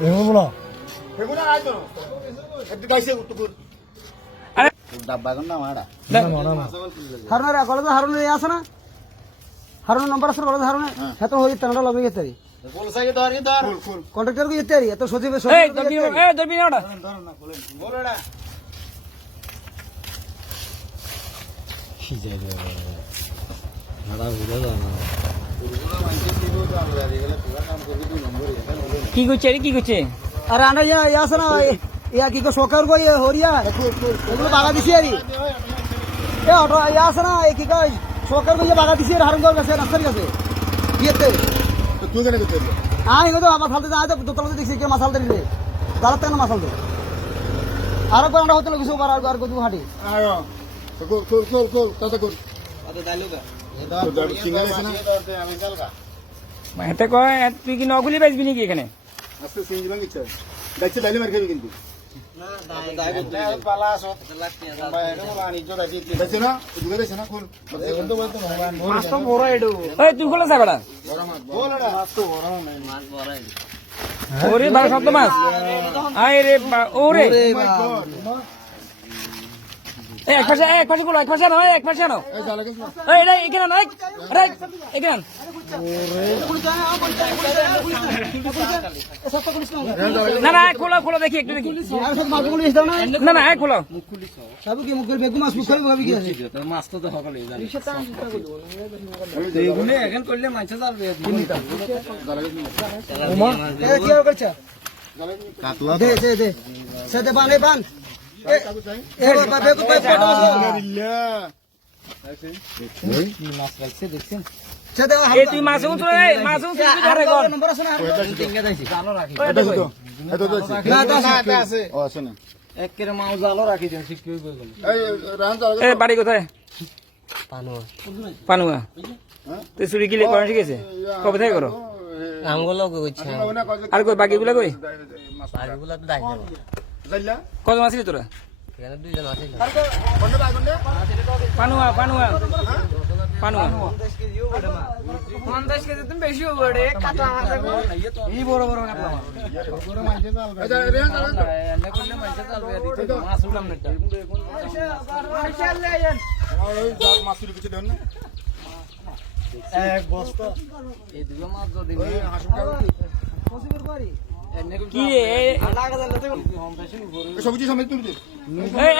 বেগুন বেগুন আর আইতো একটু গাইছে উত্তর আরে ডাব্বা কোন না মাড়া হারুন রে কলেজ হারুন আছে না হারুন নাম্বার আছে কলেজ হারুন হ্যাঁ তো হই তানটা লগে যেতে রি বল সাইকে ধর কি ধর কন্ট্রাক্টর কো যেতে রি এত সচিব এই দবি নাটা বলড়া কি যাই রে নাড়া বুঝা না কি করছে রে কি করছে আরে আনা ইয়া আছে না ইয়া কি কো সরকার কই হরিয়া এগুলো বাগা দিছি আরি এ অটো ইয়া আছে না কি কই সরকার কই বাগা দিছি আর হারুন কাছে রাস্তার কাছে কিতে তো তুই কেন করতে আই গো আমার ফালতে যায় তো দোতলাতে দেখছি কে মাসাল দিলে দাঁড়াতে না মাসাল দে আর কোন আন্ডা হতে কিছু বার আর কত হাঁটি আয়ো তো কল কত কর আতো দালুগা তো সিঙ্গেল আছে না আমি চালগা এতে কয় তুই কি নগুলি বেচবি নাকি এখানে আজকে সিঙ্গেল গেছে দেখছে দাইলে মার খাবি কিন্তু পালা আসো দেখছে না দুগে দেখছে না কোন বন্ধ বলতো মাছ তো বড় এডু এই তুই খোলা সাগড়া বড় মাছ বলড়া মাছ তো বড় মাছ বড় এডু ওরে বাবা শব্দ মাছ আয় রে ওরে এক পাশে গুলো এক পাশে নাও এই জালা গেছে এই এটা এখানে না আরে এখানে না না খোলা দেখি একটু দেখি আর সব মাছগুলো ইস দাও না না খোলা সব কি মুখের বেগু মাছ মুখ খাবি কি আছে মাছ তো সকালে জানি এইগুলো এখন করলে মাছ যাবে ওমা এ কি করছ কাতলা দে সাথে বান এ বেগু পাই মাছ কালছে দেখছেন সাথে এই তুই মাছ ধরে কর নম্বর আছে না টিঙ্গা দাইছি জালো রাখি না আছে ও আছে না এক কেরে মাছ জালো রাখি দেন ঠিক কই গেল এই রান জালা এই বাড়ি কোথায় পানুয়া হ্যাঁ তুই চুরি কিলে করা ঠিক আছে কবে থেকে করো আমগুলো কইছে আর কই বাকিগুলা কই বাড়িগুলো তো দাই দেব জাইলা কত মাছ ছিল তোরা এখানে দুইজন আছে কোন বাগুন রে পানুয়া 50 কেজি তুমি বেশি হবে রে কাটা মাছ এই বড় কাটা মাছ বড় মাছ জাল আচ্ছা রেন জালা এনে করলে মাছ যাবে দিতে মাছ উড়াম না ওই জাল মাছ চুরি কিছু দেন না এক বস্তা এই দুটো মাছ যদি ওই হাসুটা পসিবল করি কি রে সবজি সমেত তুলতে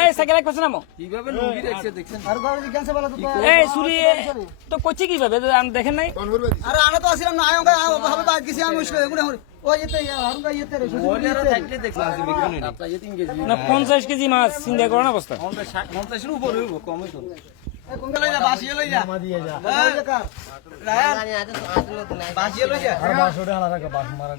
এই সাইকেল এক পাশে নামো কিভাবে লুঙ্গি রাখছে দেখছেন আর গাড়ি জিজ্ঞাসা বলা তো এই চুরি তো করছে কিভাবে আমি দেখেন নাই কোন করবে আরে আনা তো আসিলাম না আয়ঙ্গা হবে বাদ গেছি আমি মুশকিল এগুলো ও এতে হারুঙ্গা এতে রে ওইটারও থাকলে দেখলাম যে বিক্রি নেই আপনারা 3 কেজি না 50 কেজি মাছ চিন্তা করেন অবস্থা 50 এর উপরে হইব কমই তো কোনটা লই যা বাসিয়ে লই যা মামা দিয়ে যা রায়ান বাসিয়ে লই যা বাস ওটা হালা রাখা বাস মারা